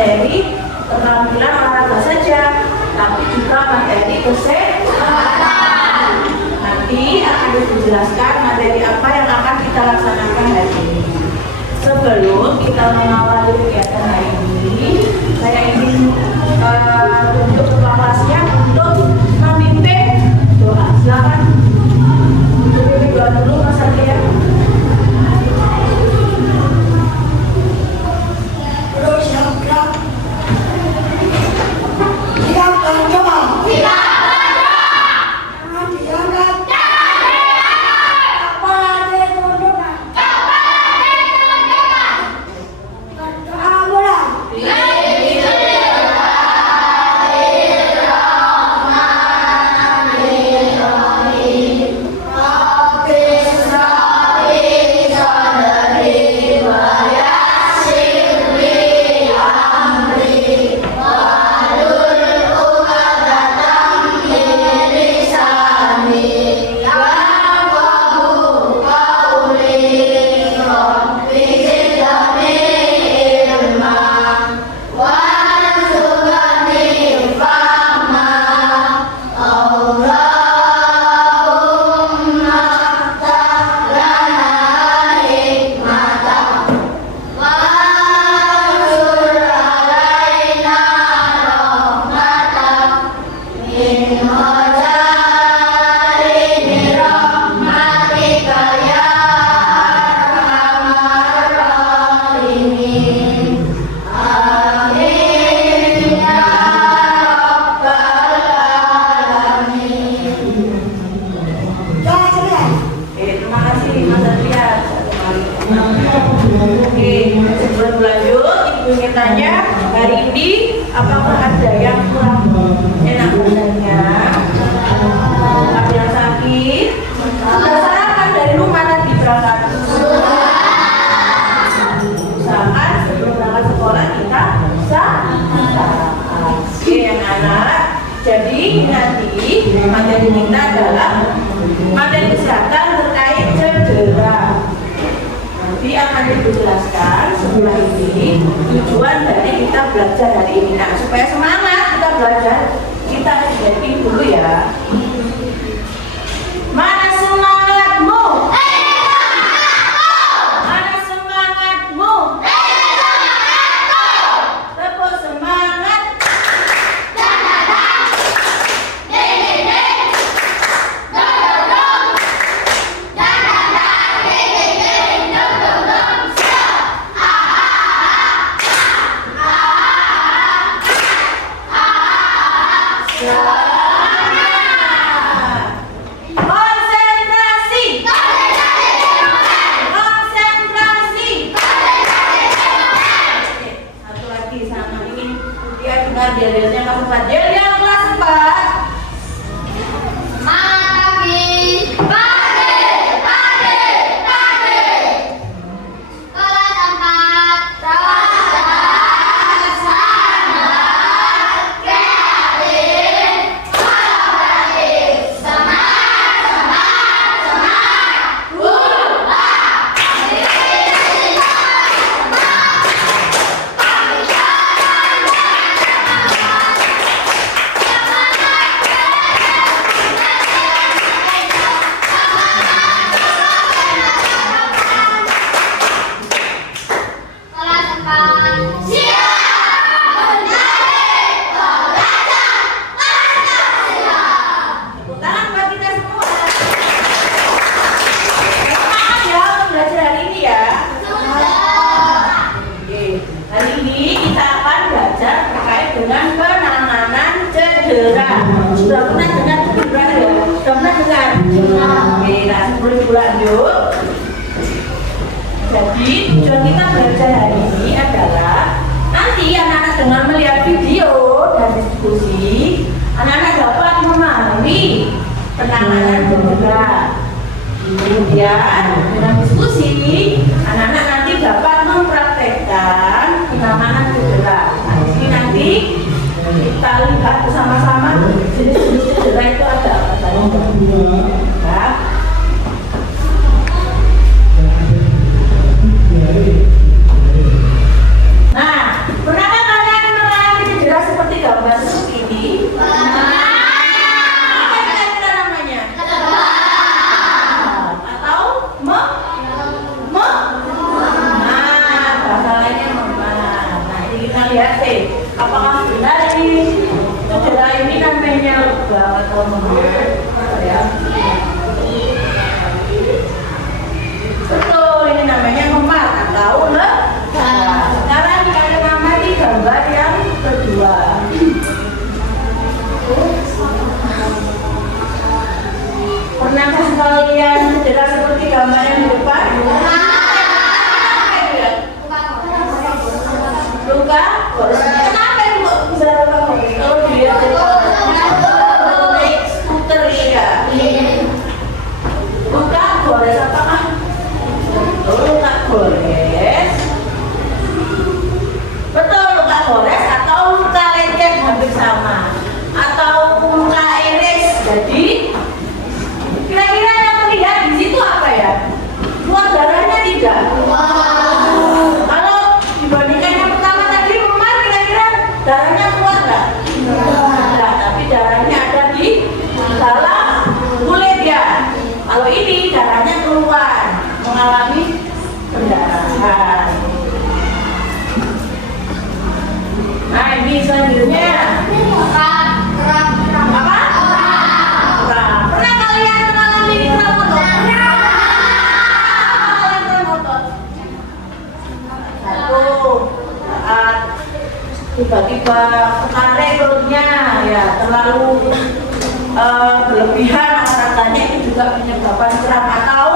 materi keterampilan olahraga saja, tapi juga materi kesehatan. Nanti akan dijelaskan materi apa yang akan kita laksanakan hari ini. Sebelum kita mengawali kegiatan hari ini, saya ingin untuk ketua kelasnya untuk memimpin doa. Silakan memimpin doa dulu, Mas Satria. Jadi nanti materi kita adalah materi kesehatan terkait cedera. Nanti akan dijelaskan setelah ini tujuan dari kita belajar hari ini. Nah, supaya semangat kita belajar, kita jadi dulu ya. Mana semangatmu? Mana semangatmu? Tepuk semangat. Dia kelas 4. Dia kelas 4. Sudah pernah dengar cedera ya? Sudah pernah dengar? Oke, nah sebelum lanjut, jadi tujuan kita belajar hari ini adalah nanti anak-anak dengan melihat video dan diskusi, anak-anak dapat memahami penanganan cedera. Kemudian dengan diskusi, anak-anak nanti dapat mempraktekkan penanganan cedera. Nah, di sini nanti kita lihat bersama-sama jenis-jenis cedera itu ada apa saja. Nah, pernahkah kalian cedera seperti gambar yang di depan? Luka gores. Kenapa itu kok bisa luka gores? Kalau dilihat naik skuter ya. Luka gores apakah? Luka gores. Betul, luka gores atau luka lecet hampir sama, atau luka iris. Jadi kira-kira yang terlihat di situ apa ya? Keluar darahnya tidak? Kalau dibandingkan yang pertama tadi, memang kira-kira darahnya keluar nggak? Tidak, tapi darahnya ada di dalam kulit ya. Kalau ini darahnya keluar, mengalami pendarahan. Nah, ini selanjutnya apa? Pernah kalian mengalami kram otot? Kalian kram otot? Satu saat tiba-tiba ketarik perutnya ya, terlalu berlebihan olahraganya, itu juga menyebabkan kram, atau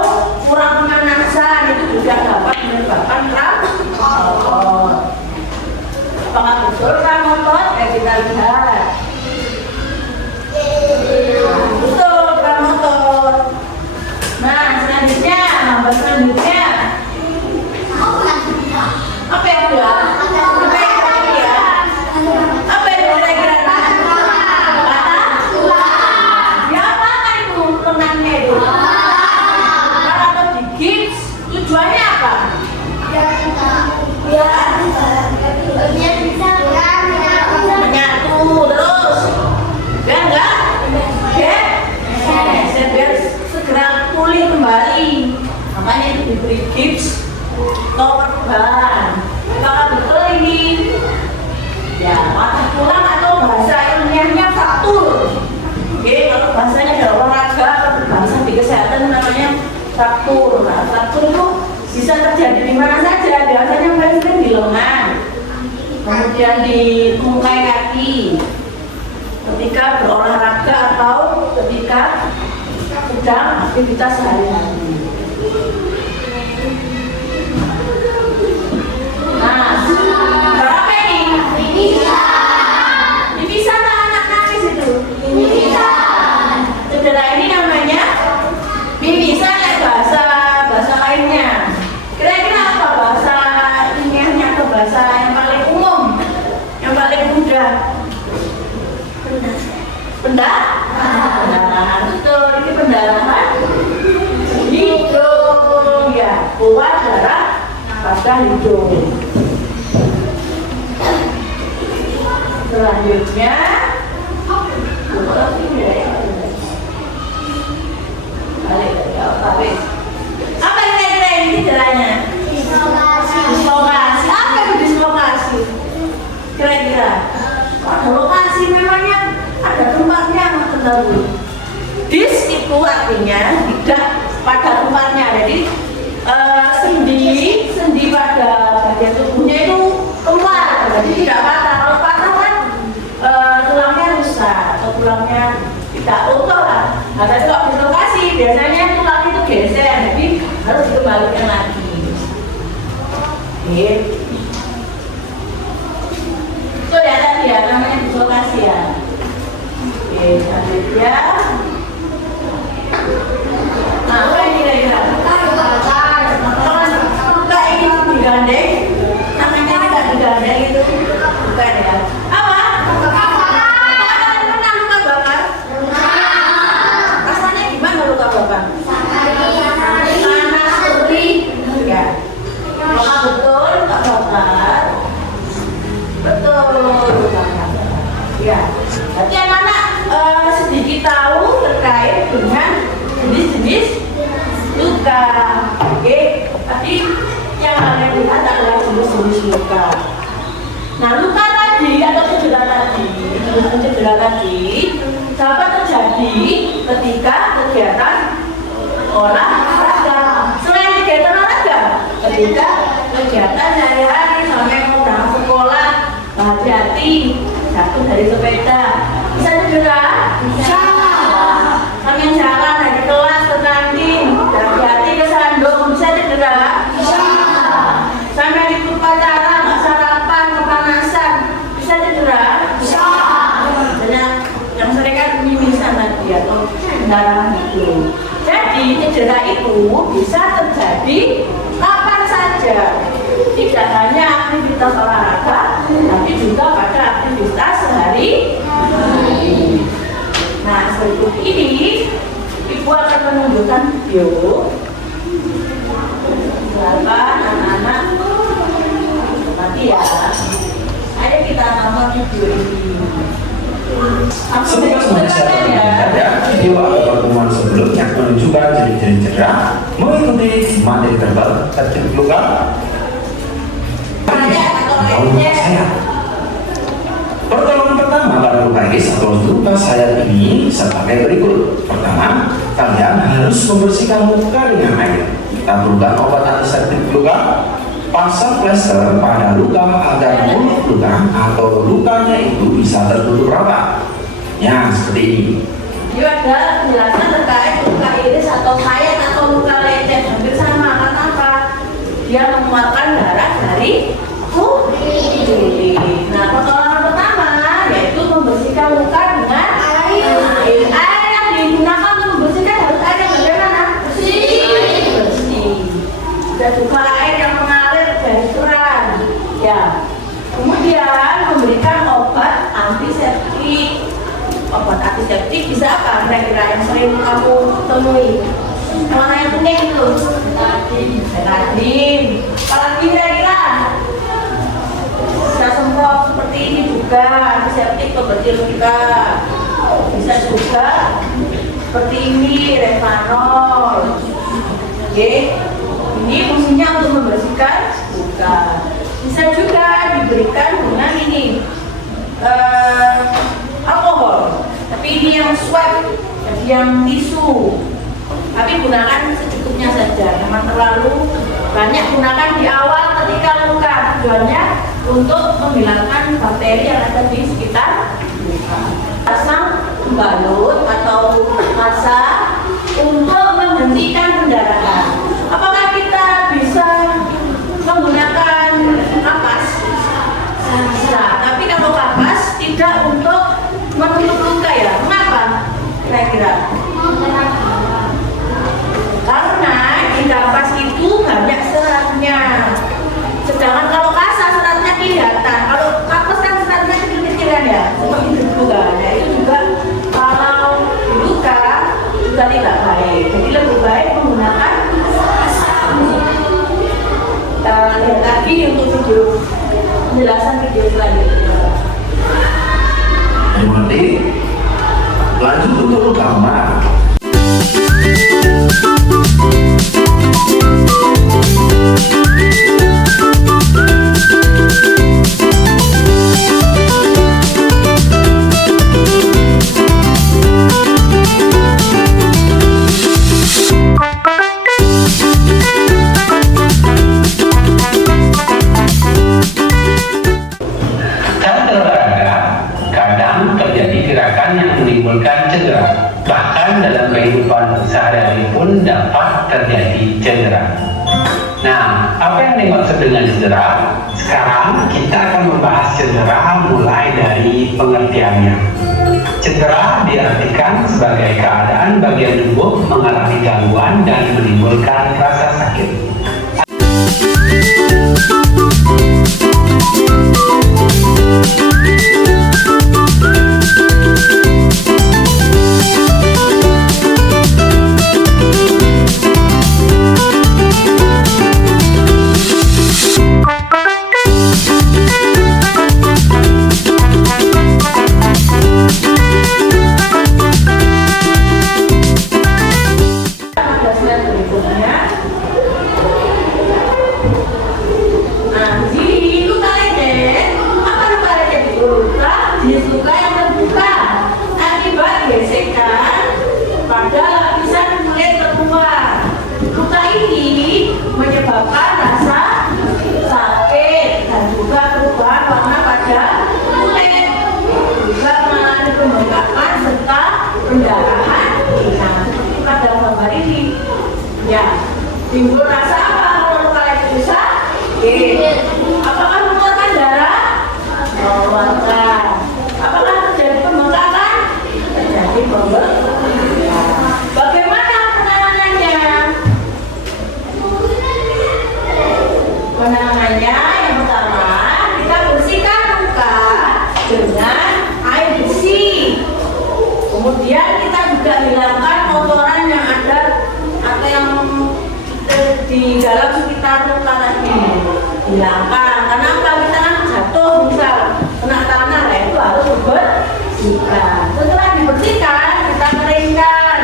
kurang pemanasan itu juga dapat menyebabkan kram otot. Apakah betul kram otot? Kita lihat. Betul, kram otot. Nah, selanjutnya, nomor selanjutnya. Apa yang udah? Apa yang tadi ya? Apa yang udah kira-kira? Kata? Ya apa kan itu lengannya itu? Kalau di gips, tujuannya apa? Menyatu terus. Biar enggak? Biar segera pulih kembali. Makanya itu diberi gips atau perban. Apakah betul ini? Ya, patah tulang atau bahasa ilmiahnya fraktur. Oke, kalau bahasanya adalah olahraga, bahasa di kesehatan namanya fraktur. Nah, fraktur itu bisa terjadi di mana saja. Biasanya paling sering di lengan, kemudian di tungkai kaki, ketika berolahraga atau ketika sedang aktivitas sehari-hari. Nah, berapa ini? Dipisah tak anak nangis itu? Cedera ini namanya mimisan ya, bahasa lainnya. Kira-kira apa bahasa ilmiahnya atau bahasa yang paling umum, yang paling mudah? Pendarahan. Betul, ini pendarahan hidung ya, keluar darah pada hidung. Selanjutnya apa kira-kira ini caranya? Dislokasi. Apa itu dislokasi? Kira-kira ada lokasi, memangnya ada tempatnya tertentu. Dis itu artinya tidak pada tempatnya. Jadi sendi pada bagian tubuhnya itu keluar, jadi tidak patah. Kalau patah kan tulangnya rusak atau tulangnya tidak utuh lah. Nah, tapi kalau dislokasi biasanya tulang itu geser, jadi harus dikembalikan lagi. Oke. Itu ya tadi ya, namanya dislokasi ya. Oke, selanjutnya. Nah, apa yang kira-kira? Luka ini digandeng, namanya tidak digandeng itu bukan ya? Apa? Kalian pernah luka bakar? Rasanya gimana luka bakar? Panas, perih, ya. Apakah betul luka bakar? Betul luka bakar. Ya. Jadi anak-anak sedikit tahu terkait dengan jenis-jenis luka. Oke, tadi yang kalian lihat adalah jenis-jenis luka. Nah, luka tadi atau cedera tadi dapat terjadi ketika kegiatan olahraga. Selain kegiatan olahraga, ketika kegiatan sehari-hari sampai mau berangkat sekolah, hati-hati jatuh dari sepeda. Bisa cedera? Bisa. Sambil jalan dari kelas ke kantin, bisa terjadi kapan saja. Tidak hanya aktivitas olahraga, tapi juga pada aktivitas sehari-hari. Nah, berikut ini Ibu akan menunjukkan video. Silakan anak-anak mati ya. Ayo kita nonton video ini. Semoga ya, video atau pertemuan sebelumnya menunjukkan ciri-ciri cedera, mengikuti materi verbal tertib luka. Sayat. Pertolongan pertama pada luka gis atau luka sayat ini sebagai berikut. Pertama, kalian harus membersihkan luka dengan air. Taburkan obat antiseptik luka. Pasang plester pada luka agar mulut luka atau lukanya itu bisa tertutup rata. Ya, seperti ini. Ini ada penjelasan terkait luka iris atau sayat atau luka lecet, hampir sama. Karena apa? Dia mengeluarkan darah dari kulit. Nah, pertolongan pertama yaitu membersihkan luka dengan air. Air yang digunakan untuk membersihkan harus air yang bagaimana? Bersih. Dan juga air yang mengalir dari keran. Ya. Kemudian memberikan obat antiseptik. Obat antiseptik bisa apa? Kira-kira yang sering kamu temui? Warna yang kuning itu? Betadine. Apalagi kira-kira? Bisa semprot seperti ini juga antiseptik pembersih luka. Bisa juga seperti ini Revanol. Oke. Ini fungsinya untuk membersihkan luka. Bisa juga diberikan dengan ini alkohol, tapi ini yang swab, jadi yang tisu. Tapi gunakan secukupnya saja, jangan terlalu banyak. Gunakan di awal ketika luka, tujuannya untuk menghilangkan bakteri yang ada di sekitar luka. Pasang pembalut atau massa untuk menghentikan pendarahan. Apakah kita bisa menggunakan kapas? Bisa, tapi kalau kapas tidak untuk menutup luka ya. Mengapa? Kira-kira? Karena di kapas itu banyak seratnya. Sedangkan kalau kasa seratnya kelihatan. Kalau kapas kan seratnya kecil-kecilan ya, seperti luka. Nah, itu juga kalau di luka juga tidak baik. Jadi lebih baik menggunakan lihat lagi untuk video penjelasan video selanjutnya. Nanti lanjut untuk luka memar. Cedera, bahkan dalam kehidupan sehari-hari pun dapat terjadi cedera. Nah, apa yang dimaksud dengan cedera? Sekarang kita akan membahas cedera mulai dari pengertiannya. Cedera diartikan sebagai keadaan bagian tubuh mengalami gangguan dan menimbulkan rasa sakit. Menyebabkan rasa sakit dan juga perubahan warna pada kulit, juga mengalami pembengkakan serta pendarahan. Nah, seperti pada gambar ini, ya, timbul rasa apa kalau luka itu bisa? Apakah mengeluarkan darah? Mengeluarkan. Apakah terjadi pembengkakan? Terjadi pembengkakan. Bagaimana penanganannya? dalam sekitar tanah ini hilangkan. Kenapa? Kita kan jatuh misal kena tanah, nah itu harus dibersihkan. Setelah dibersihkan kita keringkan.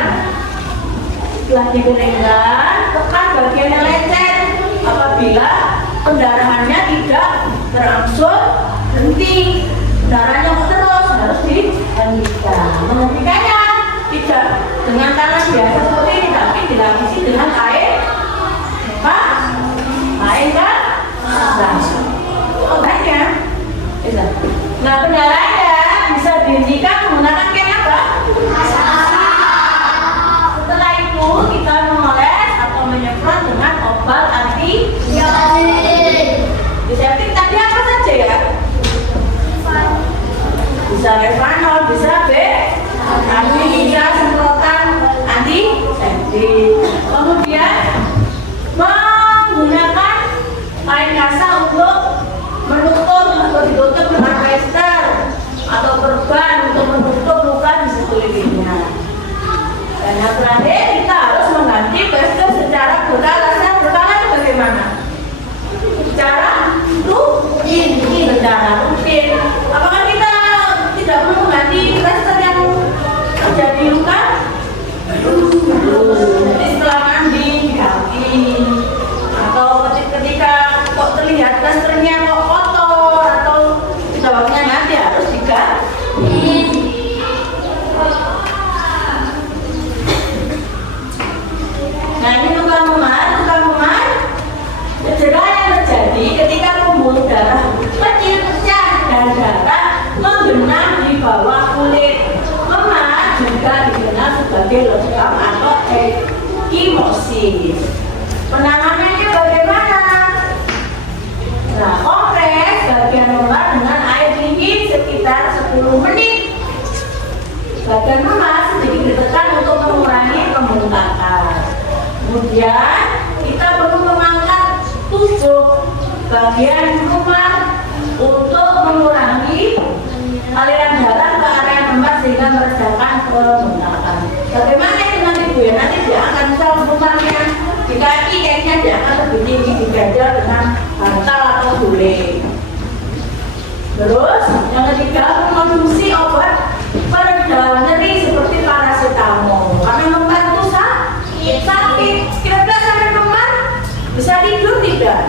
Setelah dikeringkan, tekan bagian yang lecet. Apabila pendarahannya tidak berangsur berhenti, darahnya terus harus dihentikan. Menghentikannya tidak dengan tangan biasa seperti ini, tapi dilapisi dengan air kan? Obatnya. Nah, pendarahannya bisa dihentikan menggunakan kain apa? Setelah itu kita memoles atau menyemprot dengan obat antiseptik tadi apa saja ya? Bisa Revanol, bisa bisa semprotan antiseptik. Kemudian menggunakan kain kasa untuk menutup atau ditutup dengan plester atau perban untuk menutup luka di sekelilingnya. Dan yang terakhir kita harus mengganti plester secara berkala. Berkala itu bagaimana? Secara rutin, apakah kita tidak perlu mengganti plester yang terjadi luka? Jadi setelah mandi diganti, atau ketika kok terlihat plasternya kok kotor atau tidak waktunya ganti harus diganti. Nah ini tukang memar cedera yang terjadi ketika pembuluh darah kecil pecah dan darah menggenang di bawah kulit. Memar juga dikenal sebagai lekam atau ekimosis. Penanganannya bagaimana? Nah, kompres bagian memar dengan air dingin sekitar 10 menit. Bagian memar sedikit ditekan untuk mengurangi pembengkakan. Kemudian kita perlu mengangkat tusuk bagian memar untuk mengurangi aliran darah ke area memar sehingga meredakan pembengkakan. Bagaimana itu nanti Bu ya? Nanti dia akan misal memarnya di kaki, kayaknya dia akan lebih tinggi, di dada dengan bantal atau suling. Terus yang ketiga, mengkonsumsi obat pereda nyeri seperti paracetamol. Karena memar itu sakit. Kira-kira sampai memar bisa tidur tidak?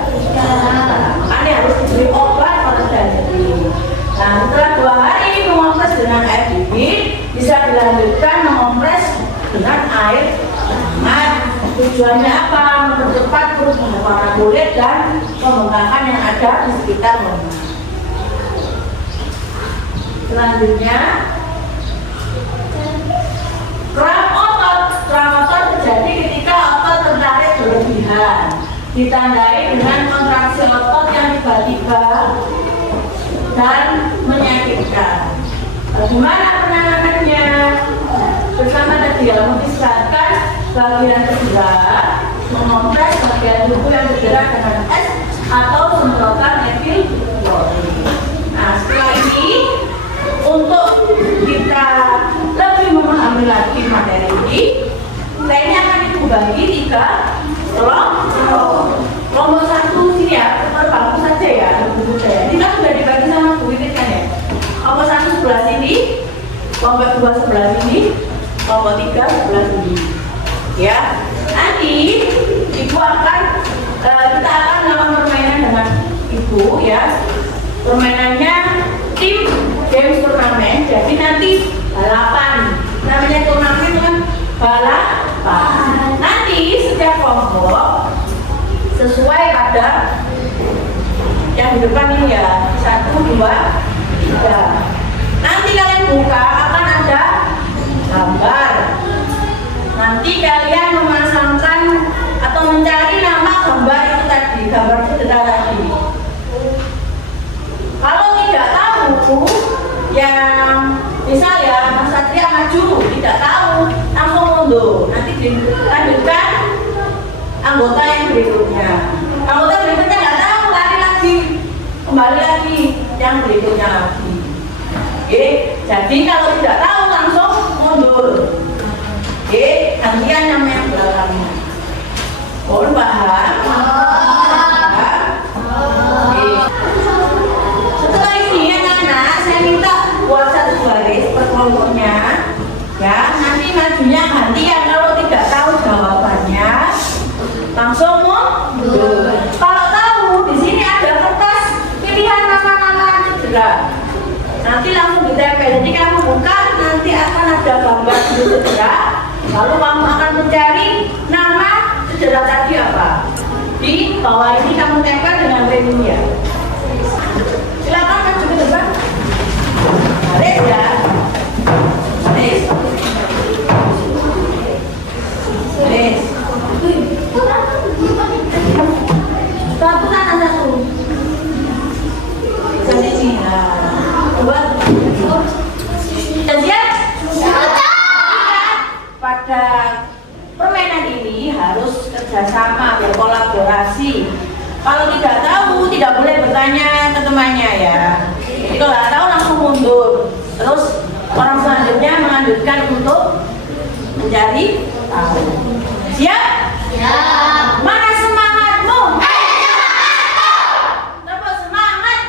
Makanya harus diberi obat pereda nyeri. Nah, setelah 2 hari mengompres dengan air dingin, bisa dilanjutkan mengompres dengan air hangat. Tujuannya apa? Mempercepat perubahan warna kulit dan pembengkakan yang ada di sekitar memar. Selanjutnya, kram otot. Kram otot terjadi ketika otot tertarik berlebihan, ditandai dengan kontraksi otot yang tiba-tiba dan menyakitkan. Bagaimana penanganannya? Bersama tadi ya, mengisratkan bagian cedera, mengompres bagian tubuh yang cedera dengan es atau semprotan epilori. Nah, setelah ini untuk kita lebih memahami lagi materi ini, saya akan ibu bagi 3 kelompok. Kelompok 1 sini ya, perbanku saja ya, ibu saya. Ini kan sudah dibagi sama Bu Wiwit kan ya. Kelompok 1 sebelah sini, kelompok 2 sebelah sini, kelompok 3 sebelah sini. Ya, nanti ibu akan kita akan melakukan permainan dengan ibu ya. Permainannya tim games turnamen. Jadi nanti balapan. Namanya turnamen itu kan balapan. Nanti setiap kelompok sesuai pada yang di depan ini ya, 1, 2, 3. Nanti kalian buka akan ada gambar. Nanti kalian memasangkan atau mencari nama gambar itu tadi, gambar cedera tadi. Kalau tidak tahu, yang misal ya Mas Satria maju, tidak tahu, langsung mundur. Nanti dilanjutkan anggota yang berikutnya. Anggota berikutnya nggak tahu, lari lagi, kembali lagi yang berikutnya lagi. Oke, jadi kalau tidak tahu langsung mundur. Oke, gantian yang belakangnya. Mohon paham. ditempel. Jadi kamu buka, nanti akan ada gambar cedera. Lalu kamu akan mencari nama cedera tadi apa. Di bawah ini kamu tempel dengan pennya. Silakan maju ke depan. Baris ya. Baris. Baris. Satu kanan satu. Jadi Cina. Buat. Dan siap? Pada permainan ini harus kerjasama, berkolaborasi. Kalau tidak tahu, tidak boleh bertanya ke temannya ya. Jadi kalau tidak tahu langsung mundur. Terus orang selanjutnya melanjutkan untuk mencari tahu. Siap? Siap. Mana semangatmu? Tepuk semangat.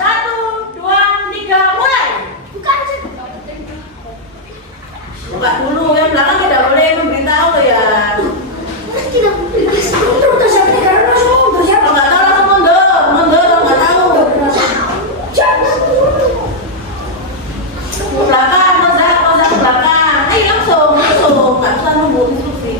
Satu, dua, tiga, mulai. Buka dulu, yang belakang tidak boleh memberitahu ya. Kalau nggak tahu langsung mundur kalau nggak tahu. Ke belakang, ke belakang. Langsung, nggak usah nunggu instruksi.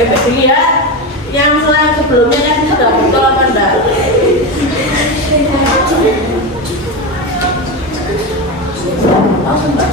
Dilihat yang sebelumnya kan sudah betul apa enggak? Langsung Mbak.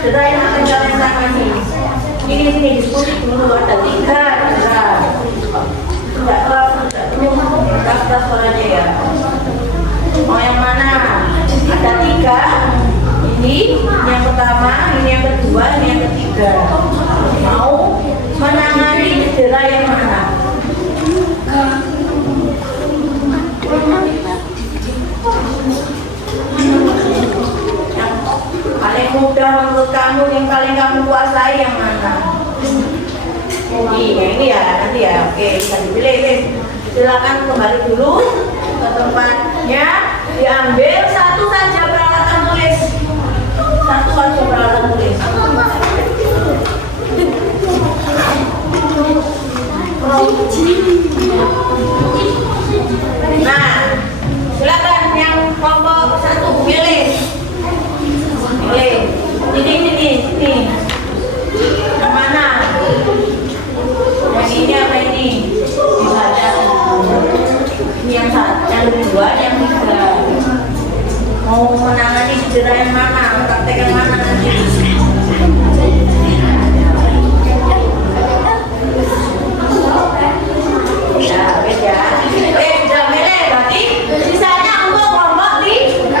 cedera yang akan kalian tangani. Ini diskusi dulu, ada 3 cedera. Tidak keras suaranya ya. Mau yang mana? Ada 3. Ini yang pertama, ini yang kedua, ini yang ketiga. Mau menangani cedera yang mana? Yang paling mudah menurut kamu, yang paling kamu kuasai yang mana? Ini ya, nanti ya. Oke, bisa dipilih. Silakan kembali dulu ke tempatnya. Diambil satu saja peralatan tulis. Satu saja peralatan tulis. Nah, silakan yang kelompok 1 pilih. Pilih. Ini. Yang mana? Yang ini apa ini? Dibaca. Ini yang kedua, yang 3. Mau menangani cedera yang mana? Praktek yang mana nanti? Ya, beda. Sudah milih berarti sisanya untuk kelompok 3.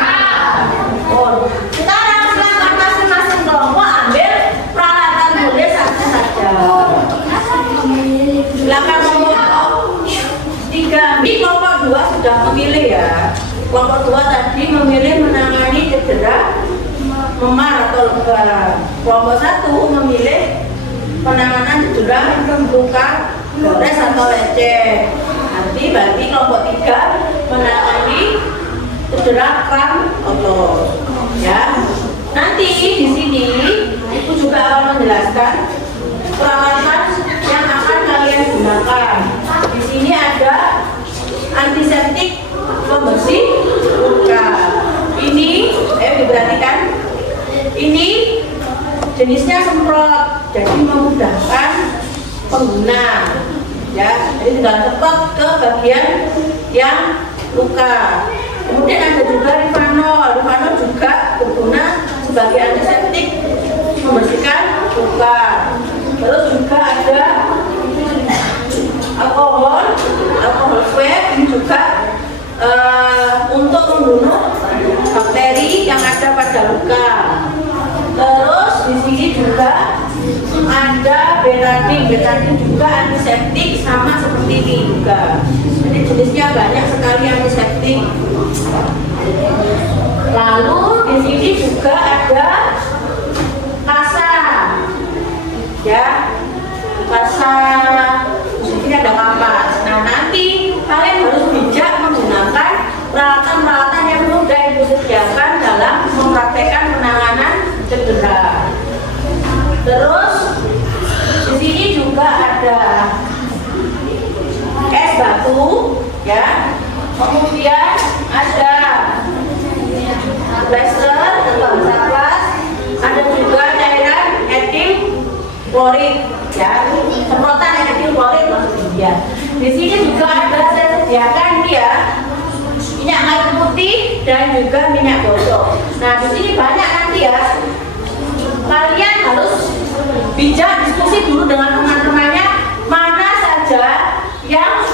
Oh, sekarang silakan masing-masing kelompok ambil peralatan tulis satu saja. Silakan kelompok 3. Di kelompok 2 sudah memilih ya. Kelompok 2 tadi memilih menangani cedera memar atau lebam. Kelompok 1 memilih penanganan cedera luka gores atau lecet. Nanti bagi kelompok 3 menangani cedera kram otot. Ya. Nanti di sini Ibu juga akan menjelaskan peralatan yang akan kalian gunakan. Di sini ada antiseptik pembersih luka. Ini, diperhatikan. Ini jenisnya semprot, jadi memudahkan pengguna. Ya, jadi tinggal semprot ke bagian yang luka. Kemudian ada juga Rivanol. Rivanol juga berguna sebagai antiseptik membersihkan luka. Terus juga ada alkohol swab, ini juga untuk membunuh bakteri yang ada pada luka. Terus di sini juga ada betadine. Betadine juga antiseptik sama seperti ini juga. Jadi jenisnya banyak sekali antiseptik. Lalu di sini juga ada kasa, ya, kasa. Di sini ada kapas. Nah, nanti kalian harus bijak menggunakan peralatan-peralatan yang sudah Ibu sediakan dalam mempraktekkan penanganan cedera. Terus di sini juga ada es batu, ya. Kemudian ada plaster atau saplas, ada juga cairan etil klorid, ya. Semprotan etil klorid maksudnya. Di sini juga ada saya sediakan ini ya, minyak kayu putih dan juga minyak gosok. Nah, di sini banyak nanti ya. Kalian harus bijak diskusi dulu dengan teman-temannya mana saja yang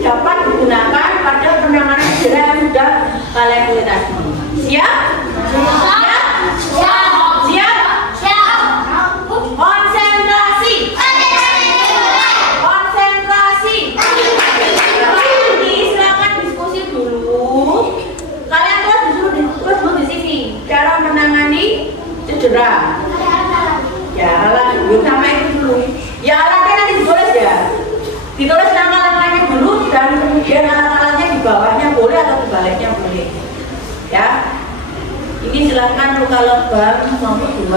dapat digunakan pada penanganan cedera yang sudah kalian pilih tadi. Siap? Siap? Siap? Siap? Konsentrasi. Konsentrasi. Nanti silakan diskusi dulu. Kalian terus dulu di sini cara menangani cedera. Ya, alat nama itu dulu. Ya, alatnya nanti ditulis ya. Ditulis nama alatnya dulu dan kemudian alat-alatnya di bawahnya boleh atau di baliknya boleh. Ya. Ini silakan luka lebam nomor 2.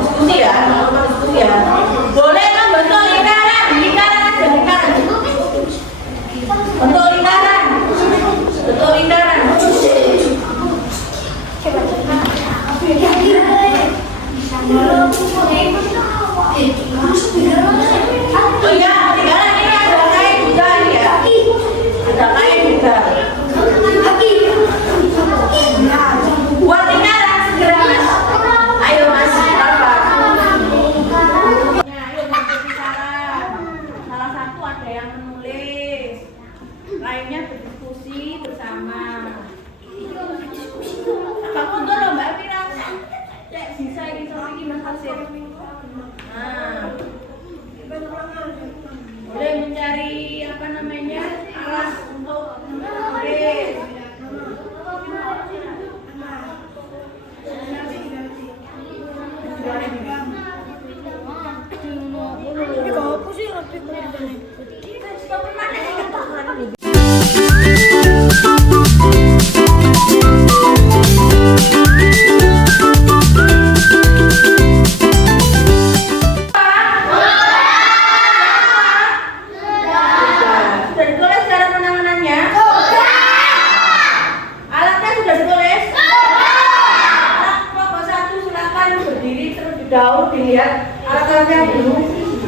Diskusi ya, nomor diskusi ya. Boleh kan bentuk lingkaran aja lingkaran. Bentuk lingkaran. Bentuk lingkaran. Oh iya, lingkaran ini ada kain juga ya. Ada kain juga. Buat lingkaran segera mas. Nah, boleh mencari apa namanya alas untuk menulis. Ini kok apa sih lebih putih? Sudah ditulis cara penanganannya? Alatnya sudah ditulis? Alat kelompok 1 silakan berdiri terus didaur dilihat alat-alatnya dulu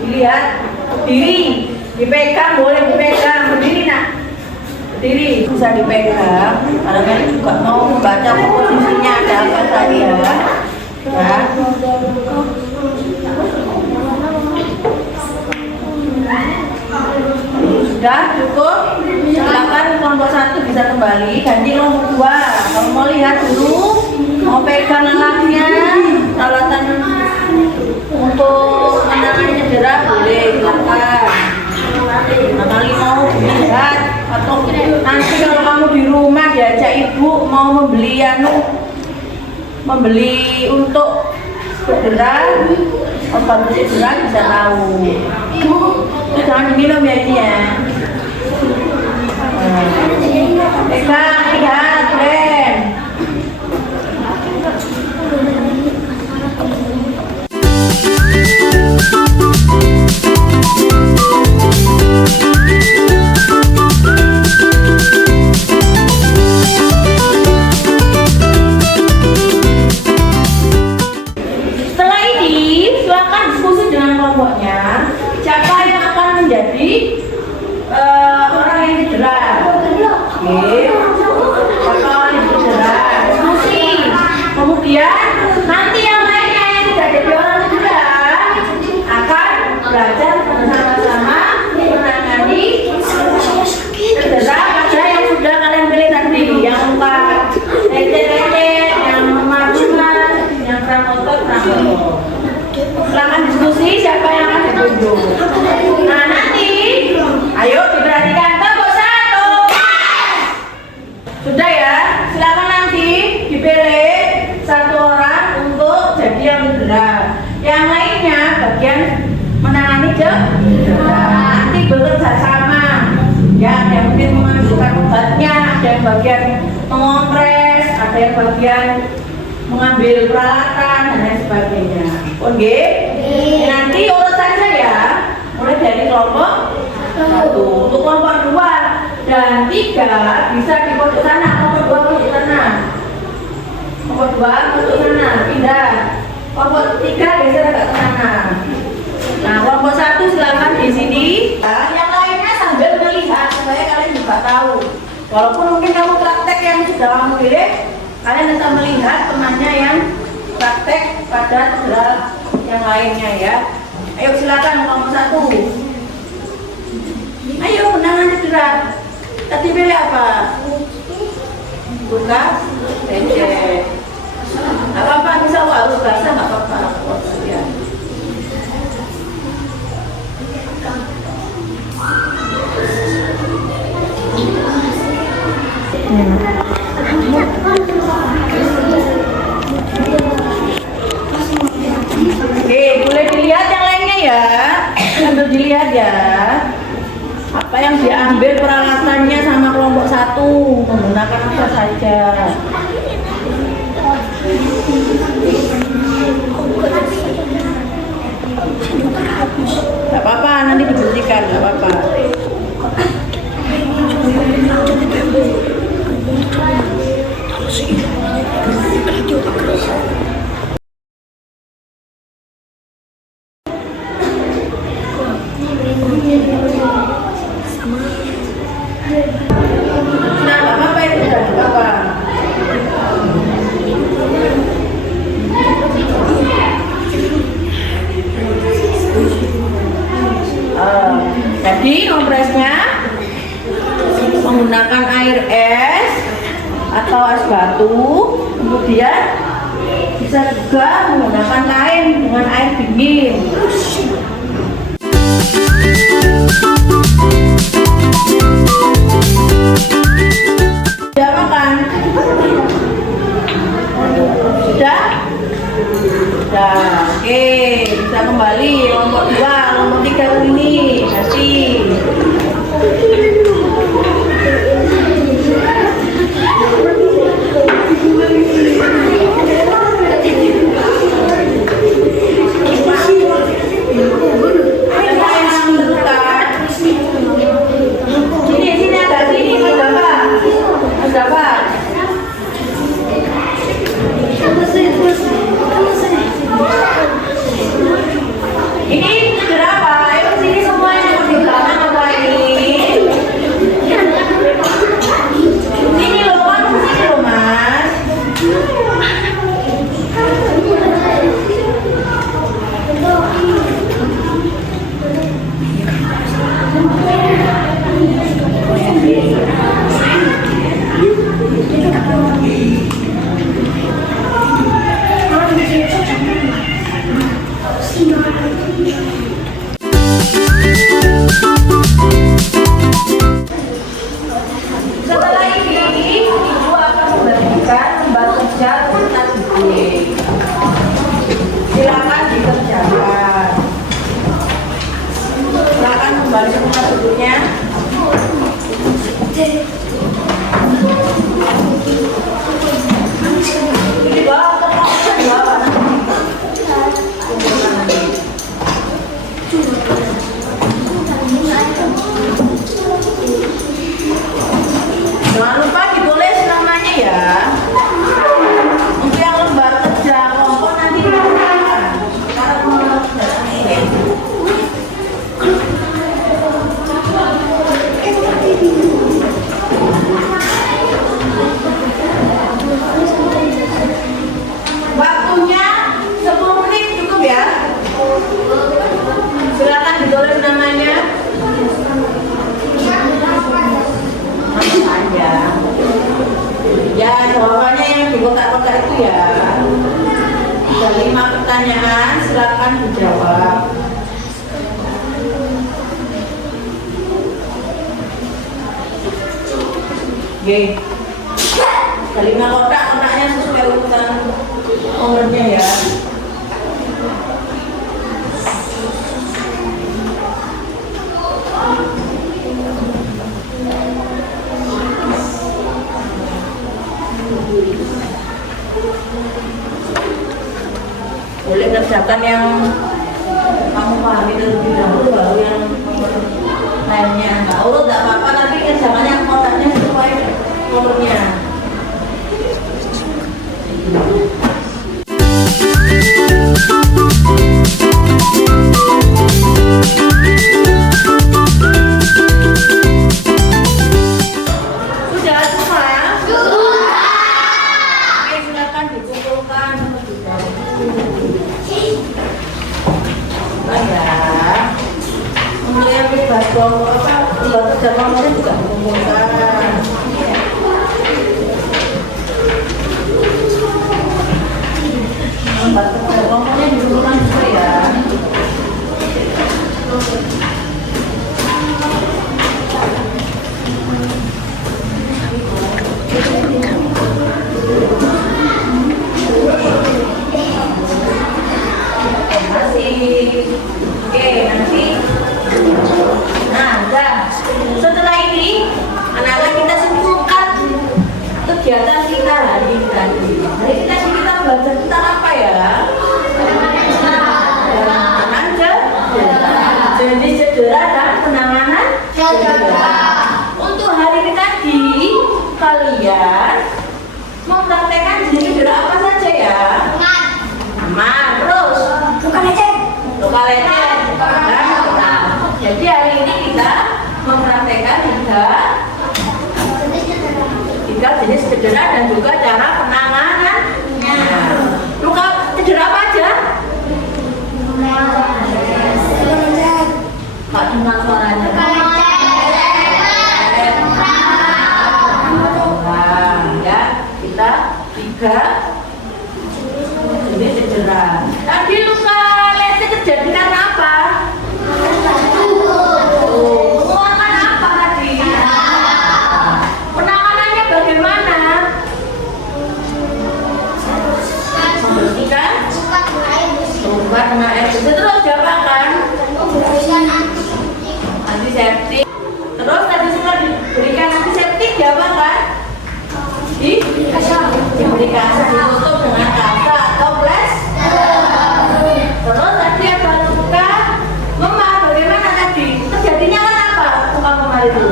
dilihat berdiri dipegang boleh dipegang berdiri nak berdiri bisa dipegang karena kalian juga mau baca posisinya ada apa tadi ya sudah cukup silakan kelompok 1 bisa kembali ganti kelompok 2 kalau mau lihat dulu mau pegang alatnya alatan untuk menangani cedera boleh silakan nah kali mau lihat atau nanti kalau kamu di rumah diajak ibu mau membeli untuk cedera obat cedera bisa tahu itu jangan diminum ya ini ya pegang lihat keren. Setelah ini silakan diskusi dengan kelompoknya siapa yang akan menjadi orang yang cedera. Oke. Siapa orang yang cedera? Diskusi. Kemudian nanti yang lainnya yang tidak jadi orang cedera akan belajar bersama-sama menangani cedera pada yang sudah kalian pilih tadi, yang luka lecet-lecet, yang memajukan, yang kurang kotor. Silakan diskusi siapa yang akan ditunjuk. Nah nanti, ayo diperhatikan kelompok 1. Sudah ya, silakan nanti dipilih 1 orang untuk jadi yang cedera. Yang lainnya bagian menangani cedera. Nanti bekerja sama. Ya, ada yang mungkin memasukkan obatnya, ada yang bagian mengompres, ada yang bagian mengambil peralatan dan lain sebagainya. Oke? Nanti urut saja ya. Mulai dari kelompok 1 untuk kelompok 2 dan 3 bisa di pojok sana, kelompok 2 pojok sana. Kelompok 2 pojok sana, pindah. Kelompok 3 geser agak ke sana. Nah, kelompok 1 silakan di sini. Yang lainnya sambil melihat supaya kalian juga tahu. Walaupun mungkin kamu praktek yang sudah kamu pilih, kalian tetap melihat temannya yang praktek pada cedera yang lainnya ya. Ayo silakan kelompok 1. Ayo menangani cedera. Tadi pilih apa? Buka, lecet. Gak apa-apa, bisa harus basah gak apa-apa. Ya. Oke, boleh dilihat yang lainnya ya. Sambil dilihat ya. Apa yang diambil peralatannya sama kelompok 1 menggunakan apa saja. Gak apa-apa, nanti dibersihkan, gak apa-apa. Nah, gak apa-apa itu, gak apa-apa. Jadi kompresnya menggunakan air es atau es batu, kemudian Bisa juga menggunakan kain dengan air dingin. Sudah makan? Sudah? Sudah. Oke, bisa kembali kelompok 2, kelompok 3 ini. Kasih. Ini berapa? Ayo sini semuanya di belakang apa ini? Sini loh mas, sini loh mas. Setelah ini, ibu akan membagikan lembar kerja tentang diri. Silakan dikerjakan. Silakan kembali ke tempat duduknya. Ini bawa ke tempat bawa Jangan lupa ditulis namanya ya. Untuk yang lembar kerja kelompok nanti dituliskan. Sekarang mau kerja. Waktunya 10 menit cukup ya. Silakan ditulis namanya. Aja. Ya, jawabannya yang di kotak-kotak itu ya. Ada 5 pertanyaan, silakan dijawab. Oke. Ada 5 kotak, kotaknya sesuai urutan nomornya ya. Boleh kerjakan yang kamu pahami terlebih dahulu, baru yang lainnya. Nggak urut nggak apa-apa, tapi kerjakan yang kotaknya sesuai nomornya. Sudah semua? Oke, silakan dikumpulkan. Ya, untuk yang bebas kelompok apa, lembar kerja kelompoknya juga dikumpulkan. Lembar kerja kelompoknya dikumpulkan juga ya. Oke, nanti. Nah, udah. Setelah ini, anak-anak kita simpulkan kegiatan kita hari ini tadi. Hari ini tadi kita belajar tentang apa ya? Penanganan jenis cedera dan penanganan cedera. Untuk hari ini tadi, kalian mau praktekkan jenis cedera apa saja ya? Terus luka lecet, dan otak. Jadi hari ini kita mempraktekkan tiga jenis cedera dan juga cara penanganannya. Luka cedera apa aja? Pak dengar suaranya. Ya, kita 3 Tadi luka lecet terjadi karena apa? Penguapan apa tadi? Penanganannya bagaimana? Membersihkan? Bukan kena air bersih. Terus diapakan? Antiseptik. Terus tadi semua diberikan antiseptik diapakan? Diberikan ditutup dengan kasa atau plaster. Terus tadi ada luka memar. Bagaimana tadi? Terjadinya kan apa? Luka memar itu?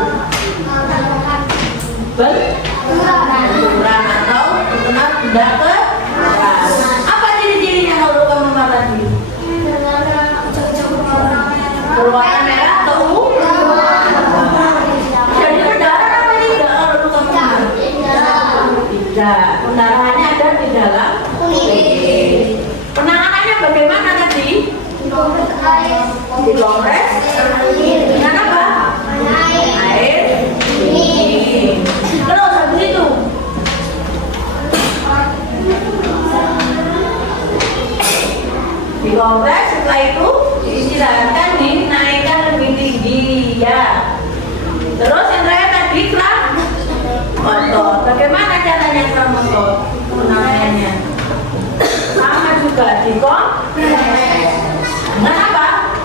Benturan atau terkena benda keras. Apa ciri-cirinya kalau luka memar tadi? Berwarna merah atau ungu? Jadi berdarah apa tidak kalau luka memar? Tidak. Pendarahannya ada di dalam kulit. Penanganannya bagaimana tadi? Dikompres dengan apa? Air dingin. Terus habis itu dikompres, setelah itu diistirahatkan, dinaikkan lebih tinggi ya. Terus yang terakhir tadi keram otot. Bagaimana caranya keram otot? Penanganannya sama juga, dikompres dengan apa?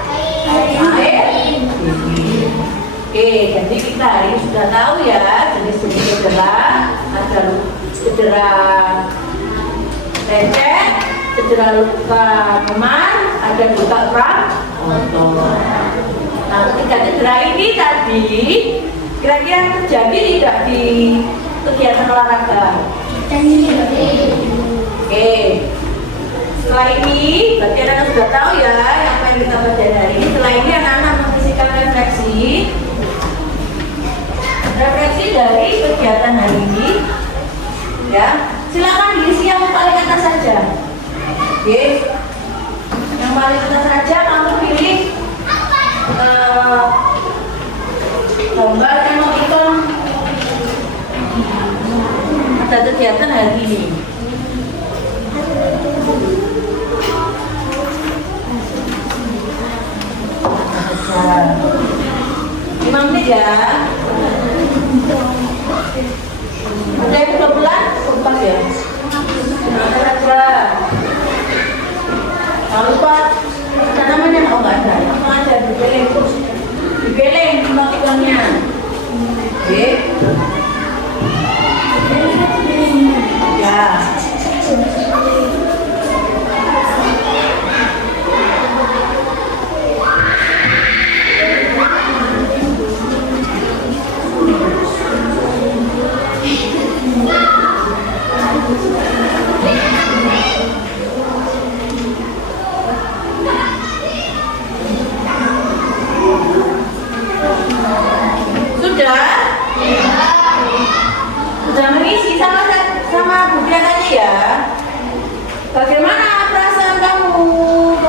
Air dingin. Oke, jadi kita hari ini sudah tahu ya jenis-jenis cedera. Ada cedera lecet, cedera luka memar, ada luka keram otot. Nah, ketiga cedera ini tadi kira-kira terjadi tidak di kegiatan olahraga? Oke, setelah ini berarti anak-anak sudah tahu ya apa yang kita pelajari hari ini. Setelah ini anak-anak membersihkan refleksi dari kegiatan hari ini ya. Silakan diisi yang paling atas saja. Oke, yang paling atas saja kamu pilih gambar emoticon ada kegiatan hari ini. Lima menit ya. Ada yang belum bulan? Pas ya. Ada aja. Jangan lupa apa namanya? Oh nggak ada. Langsung aja dipilih emoticonnya. Oke. Ya. Sudah mengisi sama bukan aja ya. Bagaimana perasaan kamu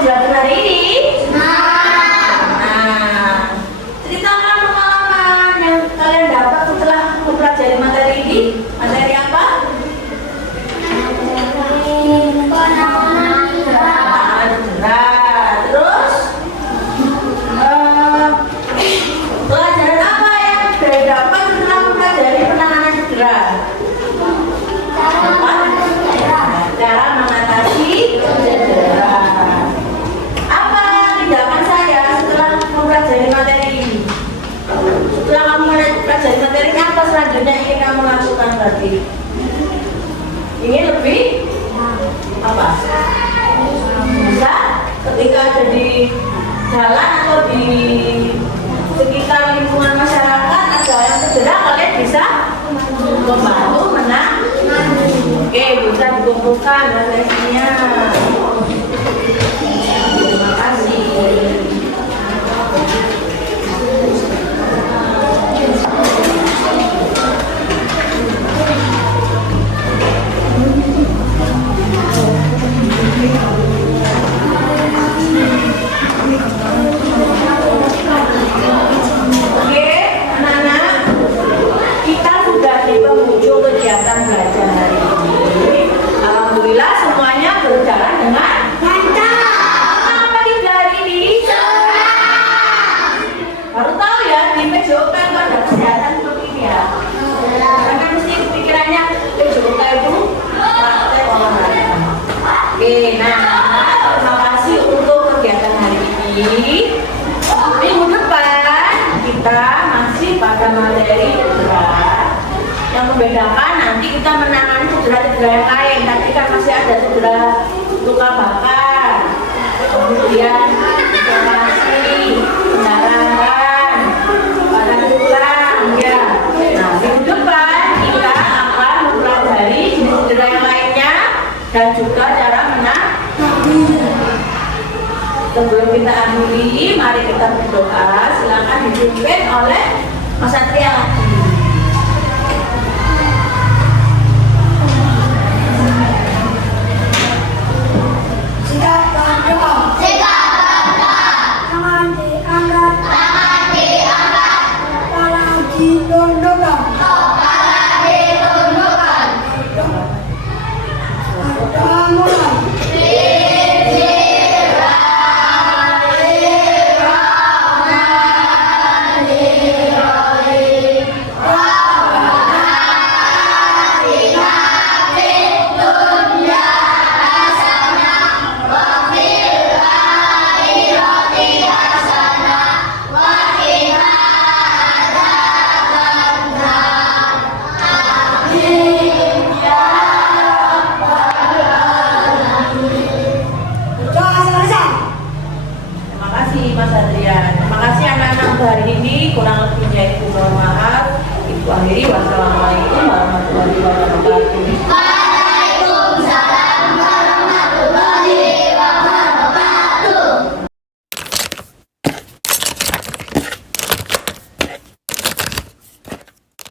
belajar hari ini? Nah, ceritakan pengalaman yang kalian dapat setelah mempelajari materi ini. Materi apa? Terus pelajaran apa yang dapat setelah mempelajari penanganan cedera? Cara mengatasi cedera. Apa tindakan saya setelah mempelajari materi ini? Setelah kamu mempelajari materi ini, apa selanjutnya ingin kamu lakukan berarti? Ingin lebih apa? Bisa ketika ada di jalan atau di sekitar lingkungan masyarakat ada yang cedera, kalian bisa membantu menang. Oke, bisa dikumpulkan refleksinya. Terima kasih. Oke, anak-anak, kita sudah di penghujung kegiatan belajar hari ini. Alhamdulillah semuanya berjalan dengan bedakan nanti kita menangani cedera-cedera yang lain. Tadi kan masih ada cedera luka bakar, kemudian inflamasi, pendarahan, pada tulang, ya. Nah, minggu depan kita akan mempelajari jenis cedera yang lainnya dan juga cara menangani. Sebelum kita akhiri, mari kita berdoa. Silakan dipimpin oleh Mas Satria lagi. Silakan doa. Tangan diangkat. Kepala ditundukkan. Doa mulai. Doa selesai. Terima kasih Mas Adrian. Terima kasih anak-anak hari ini. Kurang lebihnya Ibu mohon maaf. Ibu akhiri. Wassalamualaikum.